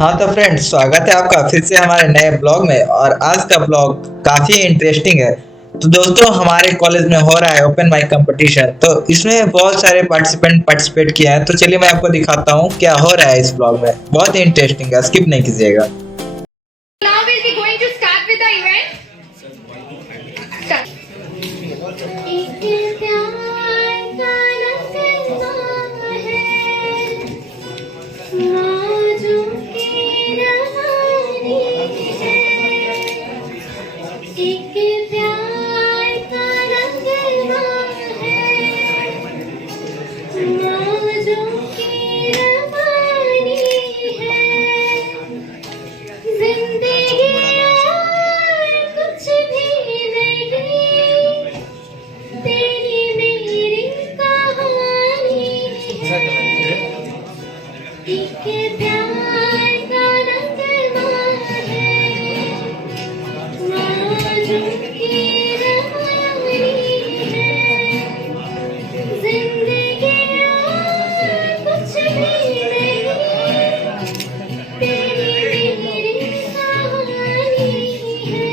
हाँ तो फ्रेंड्स, स्वागत है आपका फिर से हमारे नए ब्लॉग में। और आज का ब्लॉग काफी इंटरेस्टिंग है। तो दोस्तों, हमारे कॉलेज में हो रहा है ओपन माइक कंपटीशन। तो इसमें बहुत सारे पार्टिसिपेंट पार्टिसिपेट किए हैं। तो चलिए मैं आपको दिखाता हूँ क्या हो रहा है इस ब्लॉग में। बहुत ही इंटरेस्टिंग है, स्किप नहीं कीजिएगा। Now we'll be going to start with the event. Start. एक प्यार का नगमा है, मौजों की रवानी है। एक प्यार का नगमा है, मौजों की रवानी है। जिंदगी और कुछ भी नहीं, तेरी मेरी कहानी है। एक प्यार का नगमा है, मौजों की रवानी है। जिंदगी और कुछ भी नहीं, तेरी मेरी कहानी है।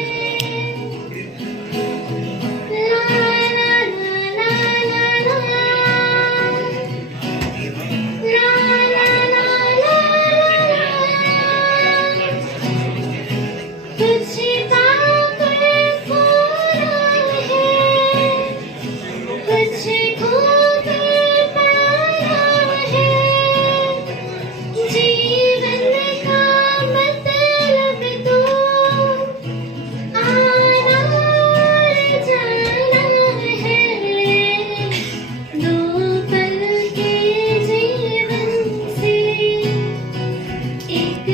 ला ला ला ला ला ला कुछ पाकर खोना है, कुछ खोकर पाना है। जीवन का मतलब तो आना और जाना है। दो पल के जीवन से एक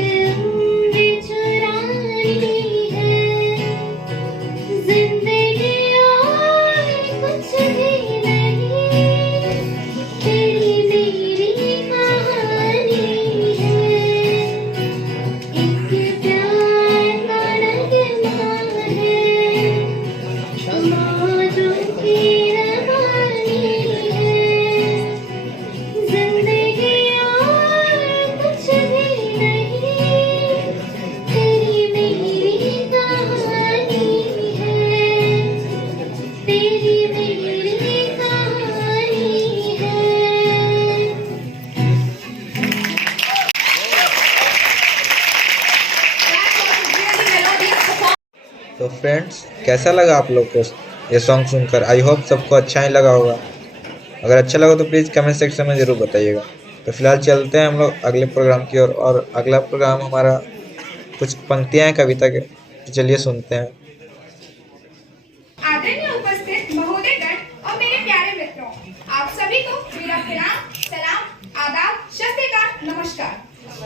उम्र चुरानी है। जिंदगी और कुछ भी नहीं, तेरी मेरी कहानी है। एक प्यार का नगमा है, मौजों की रवानी है। जिंदगी और कुछ भी नहीं, तेरी मेरी कहानी है। तेरी मेरी कहानी है। तो फ्रेंड्स, कैसा लगा आप लोग को ये सॉन्ग सुनकर? आई होप सबको अच्छा ही लगा होगा। अगर अच्छा लगा तो प्लीज़ कमेंट सेक्शन में ज़रूर बताइएगा। तो फिलहाल चलते हैं हम लोग अगले प्रोग्राम की ओर। और अगला प्रोग्राम हमारा कुछ पंक्तियाँ हैं कविता के, तो चलिए सुनते हैं। आदरणीय उपस्थित महोदयगण और मेरे प्यारे मित्रों, आप सभी को मेरा प्रणाम, सलाम, आदाब, शस्त्रकार, नमस्कार।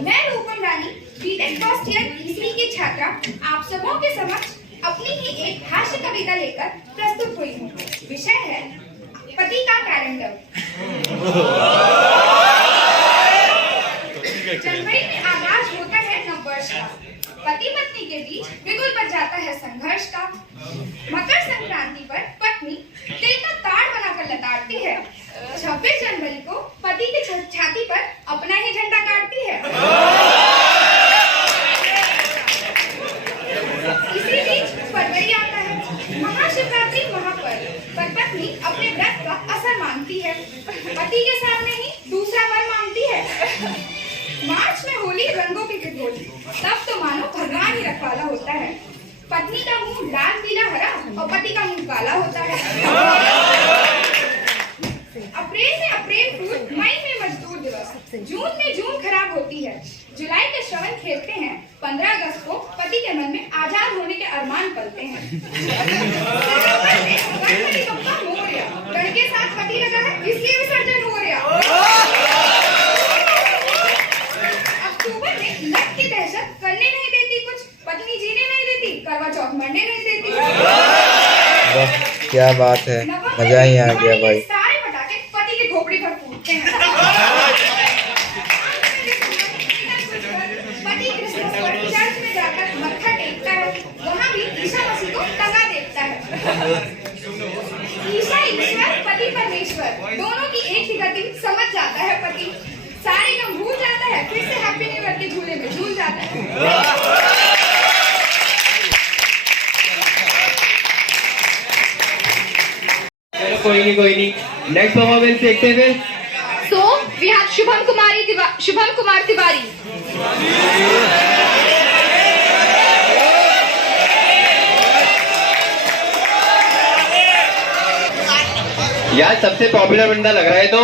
मैं रूपम रानी, बीटेक फर्स्ट ईयर तीसरी की छात्रा, आप सबों के समक्ष अपनी ही एक हास्य कविता लेकर प्रस्तुत हुई हूँ। विषय है पति का कैलेंडर। जनवरी में आगाज होता है नववर्ष का, पति पत्नी के बीच बिगुल बच जाता है संघर्ष का। मकर संक्रांति पर पत्नी तिल का ताड़ बनाकर लताड़ती है। 26 जनवरी को पति की छाती पर अपना ही झंडा गाड़ती है। इसी बीच फरवरी आता है, महाशिवरात्रि महापर्व पर पत्नी अपने व्रत का असर मानती है, पति के सामने ही दूसरा वर मांगती है। मार्च में होली, रंगों की होली, तब तो मानो भगवान ही रखवाला होता है। पत्नी का मुंह लाल पीला हरा और पति का मुंह काला होता है। अप्रैल में अप्रैल फूल, मई में मजदूर दिवस, जून में जून खराब होती है, जुलाई के श्रवण खेलते हैं, 15 अगस्त को पति के मन में आजाद होने के अरमान पलते हैं। गणपति बप्पा मोरया, गण के साथ पति लगा है इसलिए विसर्जन हो रहा। अक्टूबर में लट की दहशत, करने नहीं देती कुछ, पत्नी जीने नहीं देती, करवा चौथ मरने नहीं देती। वाह, क्या बात है, मजा ही आ गया भाई। सारे पटाखे पति की खोपड़ी पर फूटते हैं। पति क्रिसमस पर चर्च में जाकर मत्था टेकता है, वहाँ भी ईसा मसीह को टंगा देखता है। ईसा ईश्वर, पति परमेश्वर, दोनों की एक ही गति समझ जाता है पति। सारे काम भूल जाता है, फिर से हैप्पी न्यू ईयर के झूले में झूल जाता है। चलो कोई नहीं नेक्स्ट परफॉर्मेंस देखते हैं फिर। So we have Shubham Kumar Tiwari. यार सबसे पॉपुलर बंदा लग रहा है तो।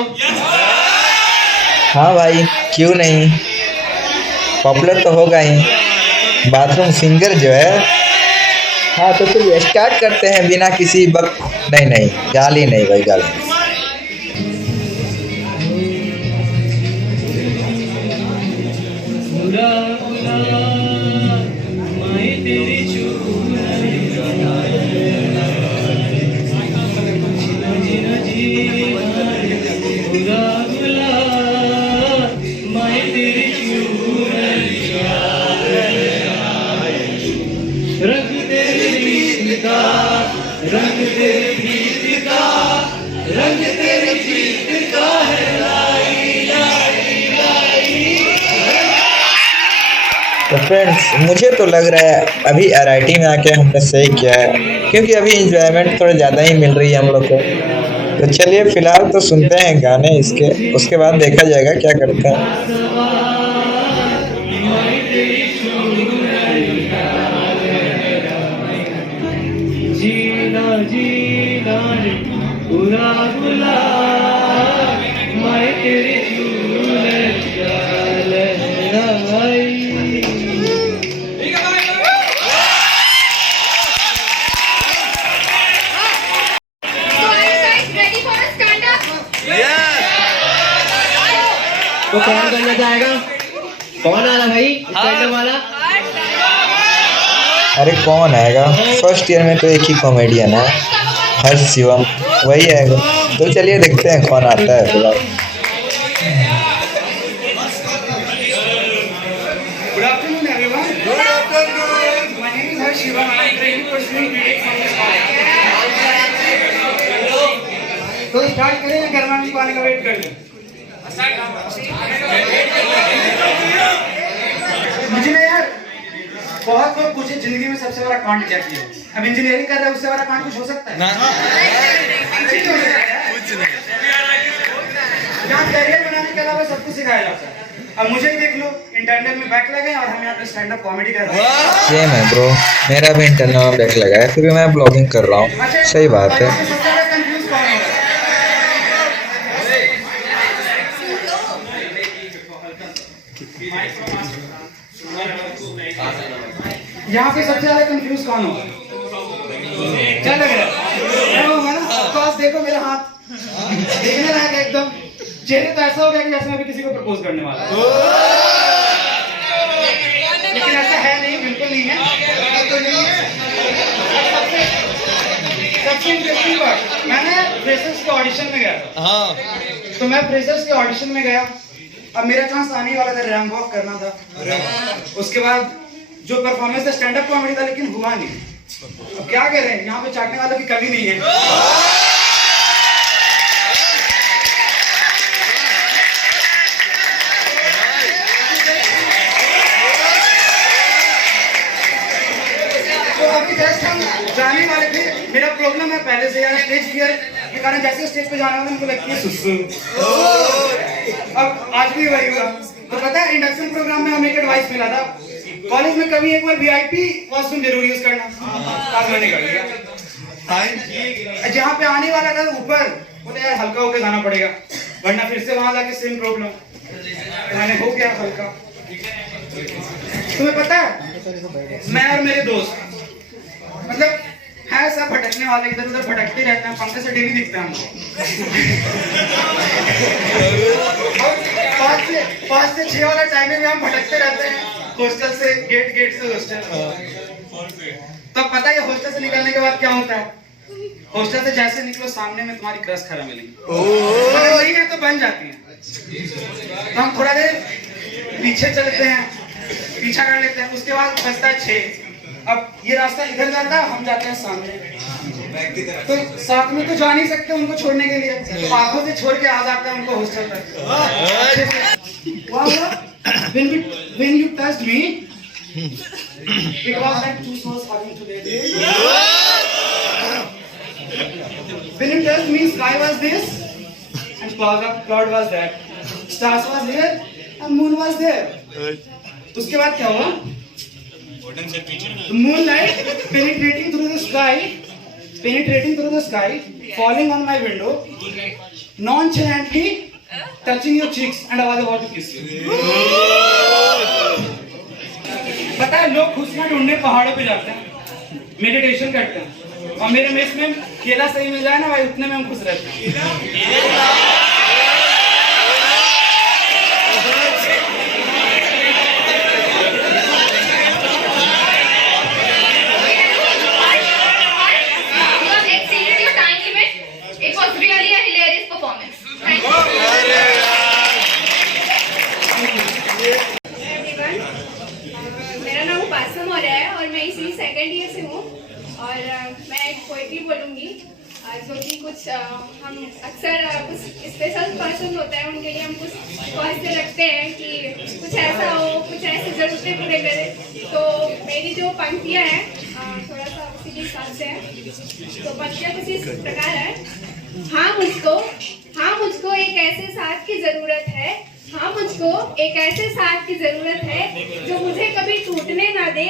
हाँ भाई, क्यों नहीं, पॉपुलर तो होगा ही। बाथरूम सिंगर जो है। हाँ तो फिर स्टार्ट करते हैं बिना किसी नहीं गाली नहीं भाई, गाली। तो फ्रेंड्स, मुझे तो लग रहा है अभी आरआईटी में आके हमने सही किया है, क्योंकि अभी इंजॉयमेंट थोड़ा ज़्यादा ही मिल रही है हम लोग को। तो चलिए फिलहाल तो सुनते हैं गाने इसके, उसके बाद देखा जाएगा क्या करते हैं। So are you guys ready for a stand up? तो कौन करना चाहेगा? कौन आ रहा भाई स्टैंड वाला? अरे कौन आएगा, फर्स्ट ईयर में तो एक ही कॉमेडियन है, हर्ष शिवम, वही आएगा। तो चलिए देखते हैं कौन आता है फिलहाल। Good afternoon, everyone. Good afternoon. My name is Harsh Shivam. I am trying to personally greet from this college. तो स्टार्ट करें या गरमाने को आने का वेट कर लें? मुझे ना यार बहुत लोग पूछे जिंदगी में सबसे बड़ा कांड क्या किया। अब इंजीनियरिंग कर रहे हैं, उससे बड़ा कांड कुछ हो सकता है? कुछ नहीं। यहाँ कैरियर बनाने के अलावा सब कुछ सिखाया जाता है। अब मुझे ही देख लो, इंटरनल में बैक लगे और हम यहाँ पे स्टैंड अप कॉमेडी कर रहे हैं। सेम है ब्रो, मेरा भी इंटरनल में बैक लगा है, फिर भी मैं ब्लॉगिंग कर रहा हूँ। सही बात है। सबसे ज्यादा कंफ्यूज कौन है? यहाँ पे सबसे ज्यादा कंफ्यूज कौन होगा? क्या लग रहा है? मैं होगा ना? पास देखो मेरा हाथ, देखने लायक है एकदम। चेहरे तो ऐसा हो गया कि जैसे मैं अभी किसी को प्रपोज करने वाला हूँ। लेकिन ऐसा है नहीं, बिल्कुल नहीं है। तो नहीं है। सबसे इंटरेस्टिंग बात, मैंने फ्रेशर्स के ऑडिशन में गया था। तो मैं फ्रेशर्स के ऑडिशन में गया, अब मेरा चांस आने वाला था, रैंप वॉक करना था। उसके बाद जो परफॉर्मेंस था स्टैंड अप कॉमेडी था, लेकिन हुआ नहीं। अब क्या करें, यहाँ पे चाटने वालों की कमी नहीं है। तो अभी जस्ट हम जाने वाले थे, मेरा प्रॉब्लम है पहले से यार स्टेज फियर के कारण, जैसे स्टेज पे जाने वाला मुझे लगती है सुसु। अब आज भी वही हुआ। तो पता है इंडक्शन प्रोग्राम में हमें एक एडवाइस मिला था, कॉलेज में कभी एक बार वीआईपी वॉशरूम जरूर यूज करना। आज मैंने कर लिया। जहाँ पे आने वाला था ऊपर, बोले यार हल्का होके जाना पड़ेगा, वरना फिर से वहां जाके सेम प्रॉब्लम। मैंने हो गया हल्का। तुम्हें पता है मैं और मेरे दोस्त मतलब है सब भटकने वाले, इधर उधर भटकते रहते हैं, पंखे से डेली दिखते हैं हमको। 5 से 6 वाला टाइमिंग में हम भटकते रहते हैं, हॉस्टल से गेट से हॉस्टल। तो पता है हॉस्टल से निकलने के बाद क्या होता है? हॉस्टल से जैसे निकलो सामने में तुम्हारी क्रश खड़ा मिलेगी, अगर वही है तो बन जाती है। तो हम थोड़ा देर पीछे चलते हैं, पीछा कर लेते हैं, उसके बाद बचता है 6। अब ये रास्ता इधर जाता है, हम जाते हैं सामने। तो साथ में तो जा नहीं सकते उनको छोड़ने के लिए, तो आंखों से छोड़ के आ जाते हैं उनको हॉस्टल तक। When you touched me, it was like two souls hugging together. When you touched me, sky was this, and cloud was that. Stars was there, and moon was there. उसके बाद क्या हुआ? The moonlight penetrating through the sky, falling on my window, nonchalantly touching your cheeks, and I was about to kiss you. पता है लोग खुशियां ढूंढने पहाड़ों पे जाते हैं, मेडिटेशन करते हैं, और मेरे मेस में केला सही मिल जाए ना भाई, उतने में हम खुश रहते हैं. मेरा नाम उपासना मौर्य है और मैं इसी सेकंड ईयर से हूँ और मैं एक पोइट्री बोलूँगी जो कि कुछ हम अक्सर कुछ स्पेशल पर्सन होते हैं उनके लिए हम कुछ ख्वाहिश से रखते हैं कि कुछ ऐसा हो, कुछ ऐसी ज़रूरतें पूरे करें. तो मेरी जो पंक्तियाँ हैं थोड़ा सा उसी के हिसाब से है. तो पंक्तियाँ कुछ इस प्रकार है. हाँ मुझको एक ऐसे साथ की ज़रूरत है. हाँ मुझको एक ऐसे साथ की ज़रूरत है जो मुझे कभी टूटने ना दे,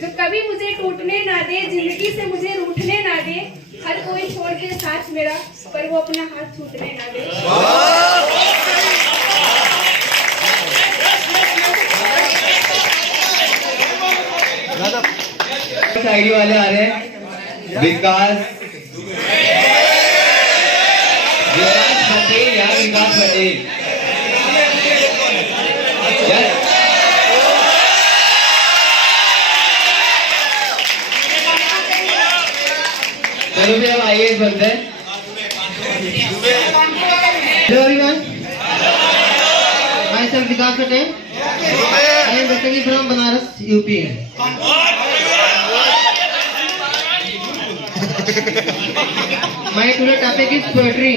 जो कभी मुझे टूटने ना दे, जिंदगी से मुझे रूठने ना दे. हर कोई छोड़ दे साथ मेरा, पर वो अपना हाथ छूटने ना दे. शायरी वाले आ रहे हैं. विकास पटेल यार, विकास पटेल. चलो भी हम आइए बनते हैं. Hello everyone, my self Vikas Patel. I am basically from Banaras UP. My today topic is poetry.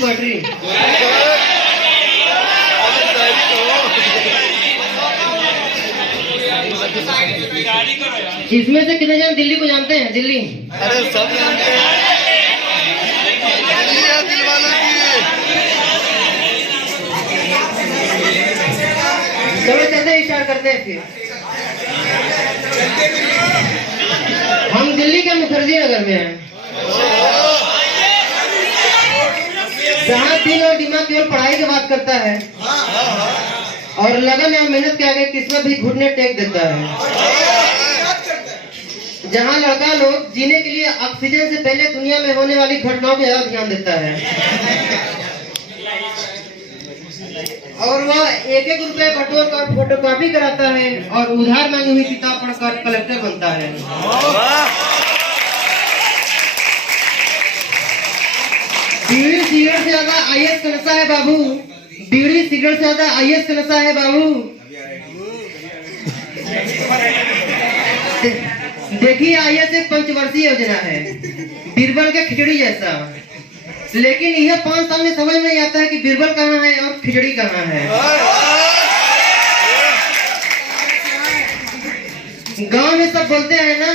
Poetry. इसमें से कितने जन दिल्ली को जानते हैं? दिल्ली, अरे सब जानते हैं. दिल्ली है दिल वालों की. चलो चलते स्टार्ट करते हैं फिर. हम दिल्ली के मुखर्जी नगर में हैं, जहाँ दिल और दिमाग केवल पढ़ाई की बात करता है और लगन या मेहनत के आगे किस्मत भी घुटने टेक देता है. जहाँ लड़का लोग जीने के लिए ऑक्सीजन से पहले दुनिया में होने वाली घटनाओं पर ज्यादा ध्यान देता है और वह एक रुपए बटोर कर फोटोकॉपी कराता है और उधार मांगी हुई किताब पढ़कर कलेक्टर बनता है. बीड़ी सिगरेट से ज्यादा आईएएस का नशा है बाबू. बीड़ी सिगरेट से ज्यादा आईएएस का नशा है बाबू. देखिए आईएएस एक पंचवर्षीय योजना है, बीरबल के खिचड़ी जैसा. लेकिन यह 5 साल में समझ नहीं आता है कि बीरबल कहाँ है और खिचड़ी कहाँ है. गांव में सब बोलते हैं ना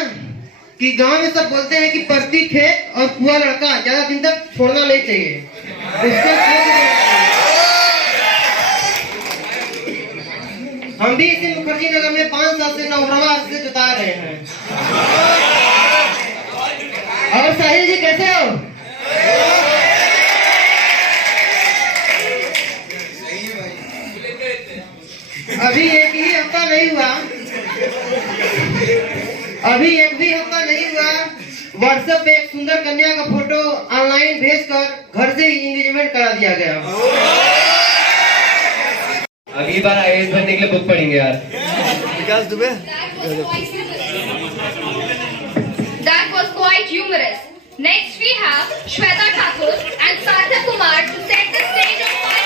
कि प्रति खेत और कुआ लड़का ज्यादा दिन तक छोड़ना नहीं चाहिए. हम भी इसी मुखर्जी नगर में 5 साल से नौरवा से जुता रहे हैं. और साहिल जी कैसे हो? अभी एक भी हफ्ता नहीं हुआ व्हाट्सएप पे एक सुंदर कन्या का फोटो ऑनलाइन भेजकर घर से ही एंगेजमेंट करा दिया गया. अगली बार आईएएस बनने के लिए बुक पढ़ेंगे यार. विकास Dubey. That was quite humorous. Next we have Shweta Thakur and Sarthak Kumar to set the stage on fire.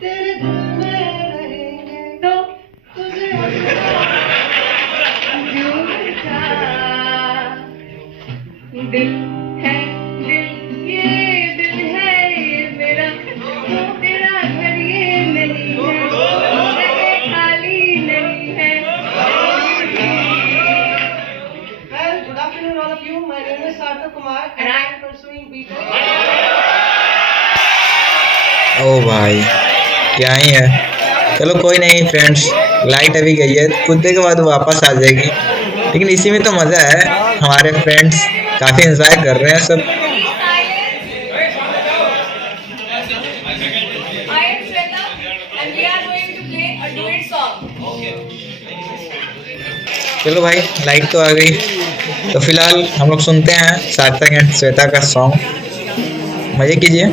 तेरे दिल में दिल है दिल है ये मेरा तो तेरा घर ये नहीं है जगह खाली नहीं है Well, good afternoon all of you. My name is Sarthak Kumar and I am pursuing B.Tech. ओ भाई क्या ही है। चलो कोई नहीं फ्रेंड्स, लाइट अभी गई है, कुछ देर के बाद वापस आ जाएगी। लेकिन इसी में तो मज़ा है, हमारे फ्रेंड्स काफ़ी एंजॉय कर रहे हैं सब। I am Shweta and we are going to play a duet song. चलो भाई लाइट तो आ गई, तो फिलहाल हम लोग सुनते हैं सार्थक एंड श्वेता का सॉन्ग। मज़े कीजिए।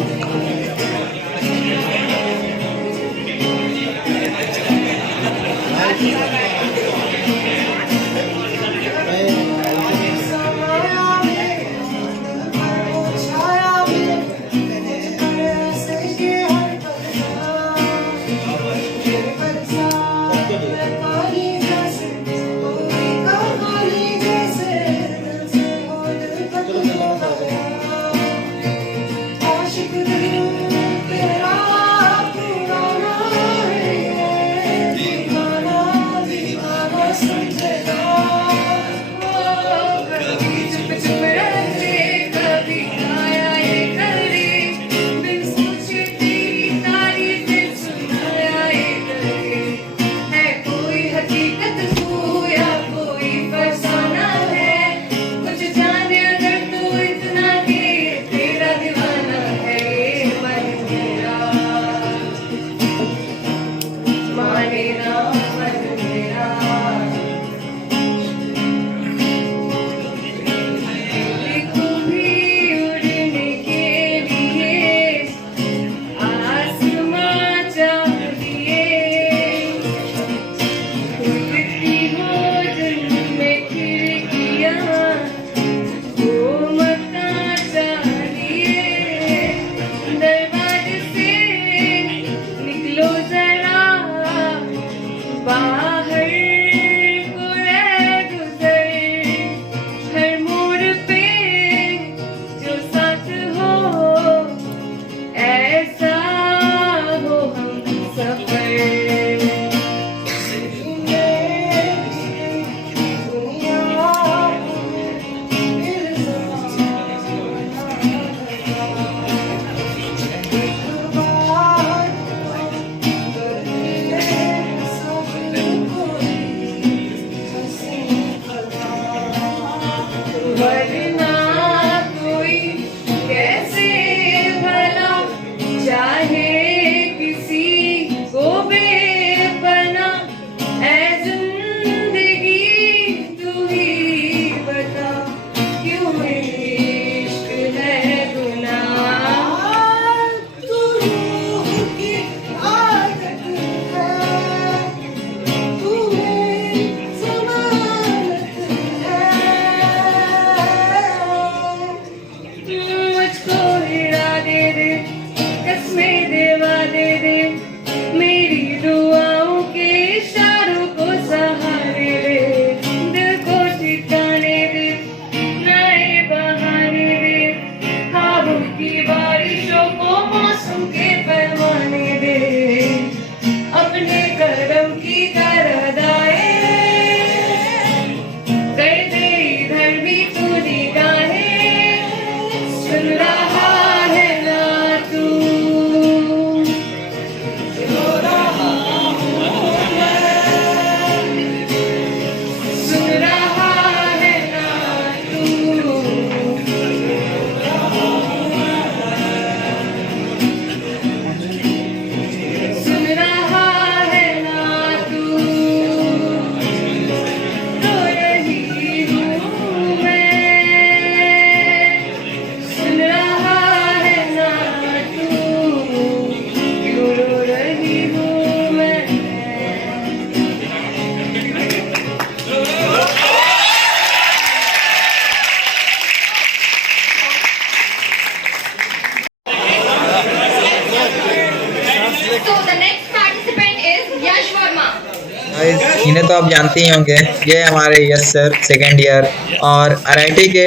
इन्हें तो आप जानते ही होंगे, ये हमारे यस सर सेकेंड ईयर और आरआईटी के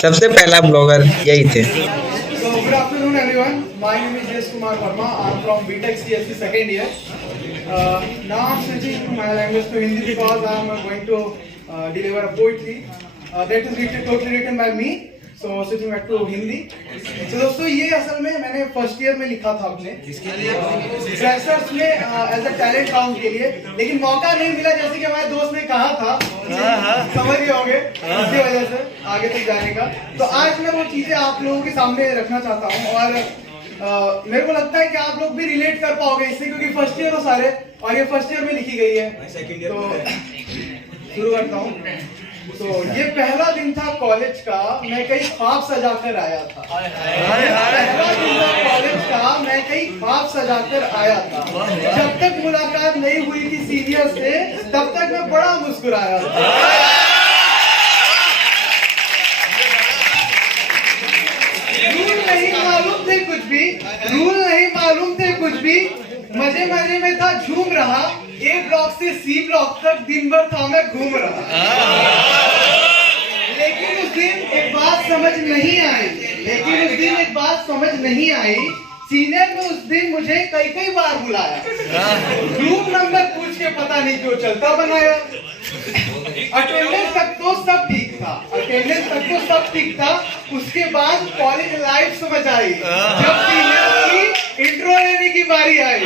सबसे पहला ब्लॉगर यही थे। So good afternoon everyone. My name is J. Kumar Verma. I'm from BTech CSC second year. Now I'm switching my language to Hindi because I'm going to deliver a poetry that is totally written by me. So switching back to Hindi. So दोस्तों ये असल में मैंने first year में लिखा था अपने freshers में एज अ टैलेंट राउंड के लिए, लेकिन मौका नहीं मिला जैसे कि हमारे दोस्त ने कहा था, समझ गए होंगे इसकी वजह से आगे तक जाने का। तो आज मैं वो चीजें आप लोगों के सामने रखना चाहता हूँ और मेरे को लगता है कि आप लोग भी रिलेट कर पाओगे इससे, क्योंकि फर्स्ट ईयर हो सारे और ये फर्स्ट ईयर में लिखी गई है। तो शुरू करता हूँ। तो ये पहला दिन था कॉलेज का, मैं कई ख्वाब सजा कर आया था। पहला दिन था कॉलेज का, मैं कई ख्वाब सजा कर आया था। जब तक मुलाकात नहीं हुई थी सीनियर से, तब तक मैं बड़ा मुस्कुराया था। रूल नहीं मालूम थे कुछ भी, रूल नहीं मालूम थे कुछ भी, मजे मजे में था झूम रहा। ए ब्लॉक से सी ब्लॉक तक दिन भर था मैं घूम रहा। लेकिन उस दिन एक बात समझ नहीं आई, सीनियर ने उस दिन मुझे कई बार बुलाया। रूम नंबर पूछ के पता नहीं क्यों चलता बनाया। अटेंडेंस तक तो सब ठीक था। उसके बाद कॉलेज लाइफ समझ आई जब सीनियर की इंट्रो लेने की बारी आई।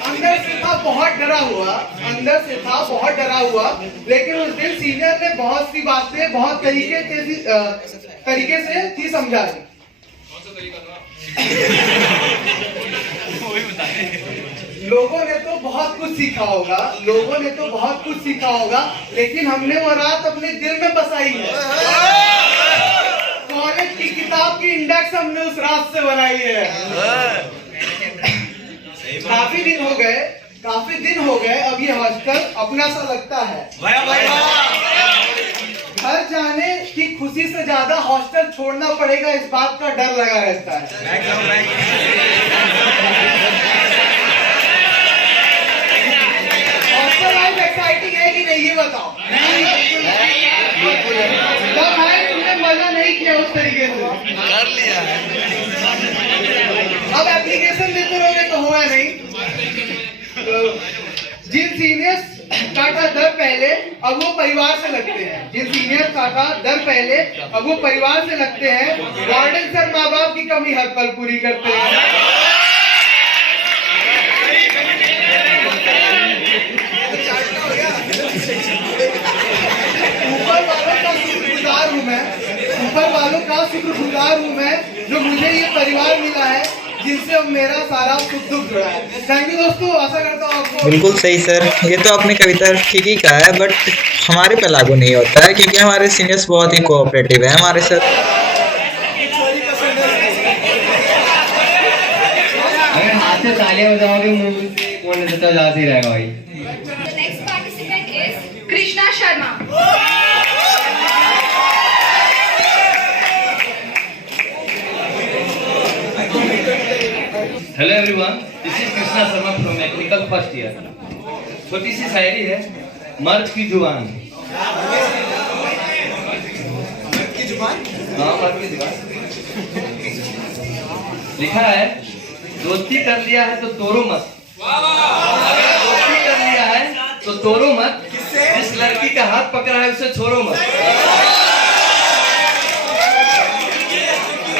अंदर से था बहुत डरा हुआ, लेकिन उस दिन सीनियर ने बहुत सी बातें बहुत तरीके से थी समझाई। लोगों ने तो बहुत कुछ सीखा होगा, लेकिन हमने वो रात अपने दिल में बसाई है। कॉलेज की किताब की इंडेक्स हमने उस रात से बनाई है। काफी दिन हो गए अब ये हॉस्टल अपना सा लगता है। घर जाने की खुशी से ज्यादा हॉस्टल छोड़ना पड़ेगा इस बात का डर लगा रहता है। हॉस्टल लाइफ एक्साइटिंग है कि नहीं ये बताओ। तब भाई तुमने मजा नहीं किया उस तरीके से, कर लिया है। अब एप्लीकेशन देते रहोगे तो होगा नहीं। तो जिन सीनियर्स का डर पहले अब वो परिवार से लगते हैं, वार्डन सर माँ बाप की कमी हर पल पूरी करते हैं। ऊपर वालों का शुक्रगुजार हूँ मैं जो मुझे ये परिवार मिला है, जिनसे अब मेरा सारा सुख दुख जुड़ा है। थैंक यू दोस्तों, आशा करता हूँ आपको। बिल्कुल सही सर, ये तो आपने कविता ठीक ही कहा है, बट हमारे पे लागू नहीं होता है क्योंकि हमारे सीनियर्स बहुत ही कोऑपरेटिव है हमारे साथ। अगर हाथ से तालियां बजाओगे मुंह कौन देता जाते ही रहेगा भाई। The next participant is Krishna Sharma. Hello everyone, this is Krishna Sharma from mechanical first year. छोटी सी शायरी है, मर्द की जुबान। हाँ, मर्द की जुबान। लिखा है, दोस्ती कर लिया है तो तोड़ो मत। अगर दोस्ती कर लिया है तो तोड़ो मत। जिस लड़की का हाथ पकड़ा है उसे छोड़ो मत।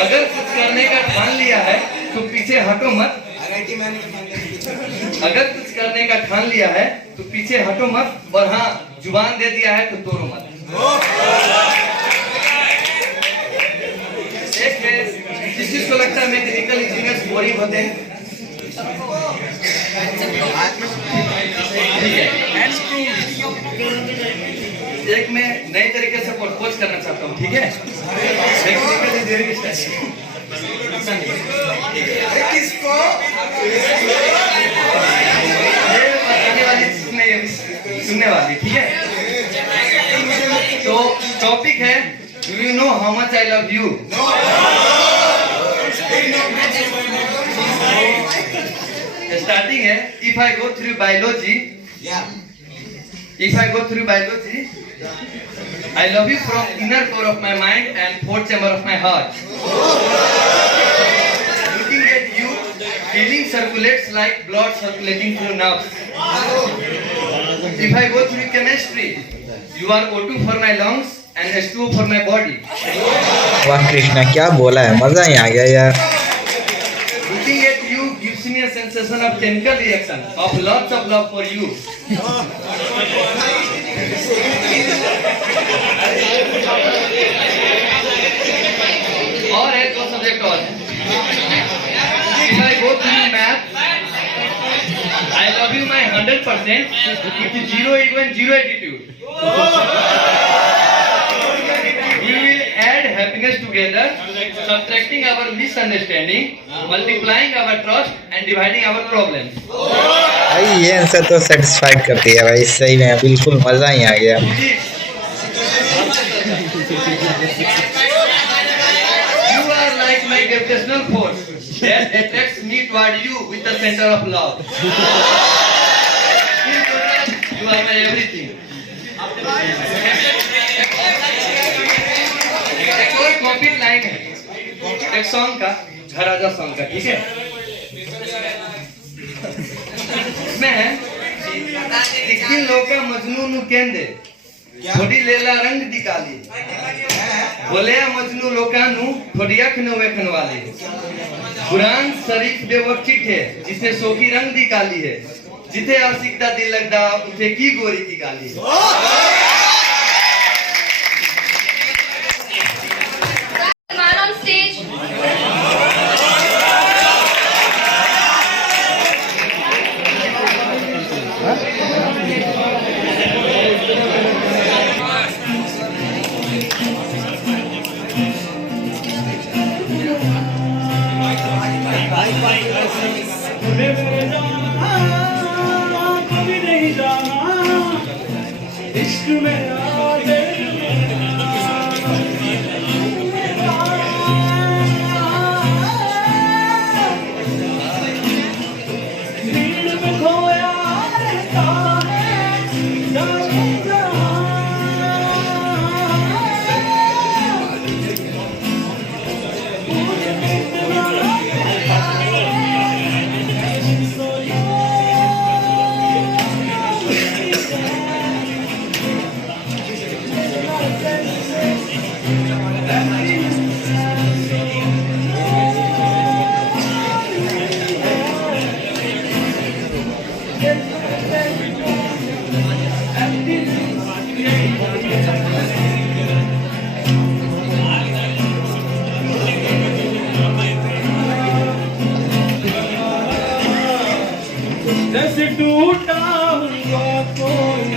अगर कुछ करने का ठान लिया है तो पीछे हटो मत। अगर कुछ करने का ठान लिया है तो पीछे हटो मत, और हाँ, जुबान दे दिया है तो तोड़ो मत। एक है, जिस चीज को लगता है मैकेनिकल इंजीनियर्स बोरिंग होते हैं, ठीक है। एक मैं नए तरीके से प्रपोज करना चाहता हूँ, ठीक है। मैकेनिकल इंजीनियरिंग किसको सुनने वाली, ठीक है। तो टॉपिक है, do you know how much I love you. Starting है, if I go through biology If I go through biology, I love you from inner core of my mind and fourth chamber of my heart. Looking at you, feeling circulates like blood circulating through nerves. If I go through chemistry, you are O2 for my lungs and H2O for my body. वाह कृष्णा, क्या बोला है, मजा ही आ गया यार। Looking at you gives me a sensation of chemical reaction, of lots of love for you. और है दो सब्जेक्ट और है। If I go through math, I love you my 100% with zero ego and zero attitude. We will add happiness together, subtracting our misunderstanding, multiplying our trust and dividing our problems. भाई ये answer तो satisfied करती है भाई, सही में बिल्कुल मजा ही आ गया। You are like my gravitational force that attracts me toward you with the center of love. In total, you are my everything. एक और कॉपी लाइन है एक सॉन्ग का, घर आजा सॉन्ग का, ठीक है? इसमें है एक दिन लोका मजनू नु केंदे थोड़ी लेला रंग दिकाली बोले मजनू लोका नु थोड़ी अख न वेखन वाली कुरान शरीफ बेवक्चित है जिसने सोखी रंग दिकाली है जिथे आशिकदा दिल लगदा उठे की गोरी की गाली। Man on stage. कभी नहीं जाना इश्क में भीड़ में खोया रहता जैसे टूटा हुआ कोई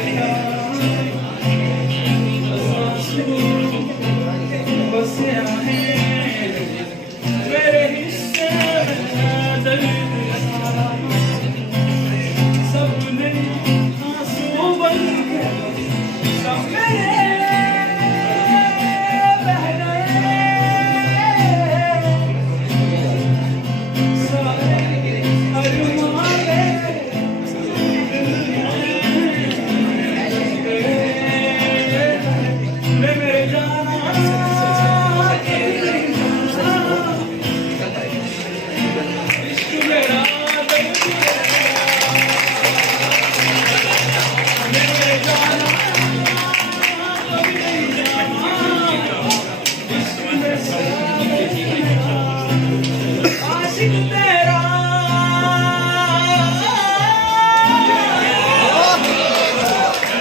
बस मेरे हिस्से में दर्द सबने आंसू बन के सब मेरे बह गए सारे अरमाने मेरे जाना इश्क मेरा मेरे जाना कभी नहीं जाना इश्क मेरा आशिक तेरा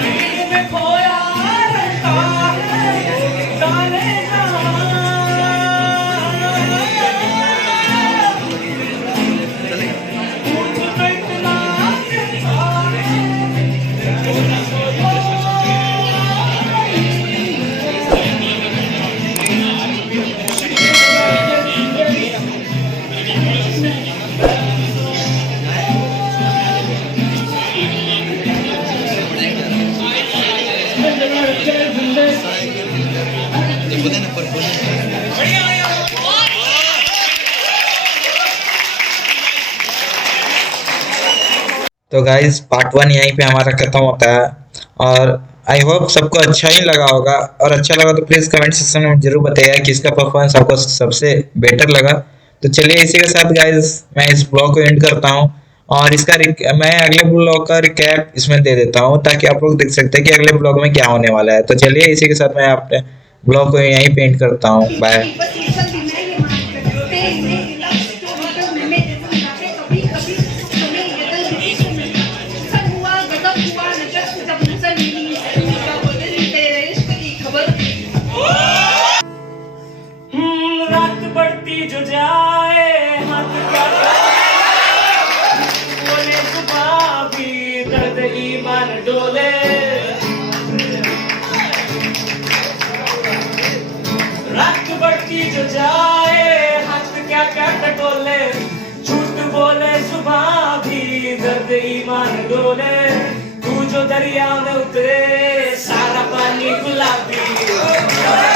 भीड़ में खोया रहता है तारे तो गाइस पार्ट 1 यहीं पे हमारा खत्म होता है। और आई होप सबको अच्छा ही लगा होगा, और अच्छा लगा तो प्लीज़ कमेंट सेक्शन में जरूर बताइएगा किसका परफॉर्मेंस आपको सबसे बेटर लगा। तो चलिए इसी के साथ गाइस मैं इस ब्लॉग को एंड करता हूँ, और मैं अगले ब्लॉग का रिकैप इसमें दे देता हूँ ताकि आप लोग देख सकते हैं कि अगले ब्लॉग में क्या होने वाला है। तो चलिए इसी के साथ मैं अपने ब्लॉग को यहीं पेंट करता हूँ। बाय। रात बढ़ती जो जाए हाथ क्या बोले सुबह भी दर्द ईमान डोले। रात बढ़ती जो जाए हाथ क्या क्या टटोले, झूठ बोले सुबह भी दर्द ईमान डोले। तू जो दरिया में उतरे सारा पानी गुलाबी।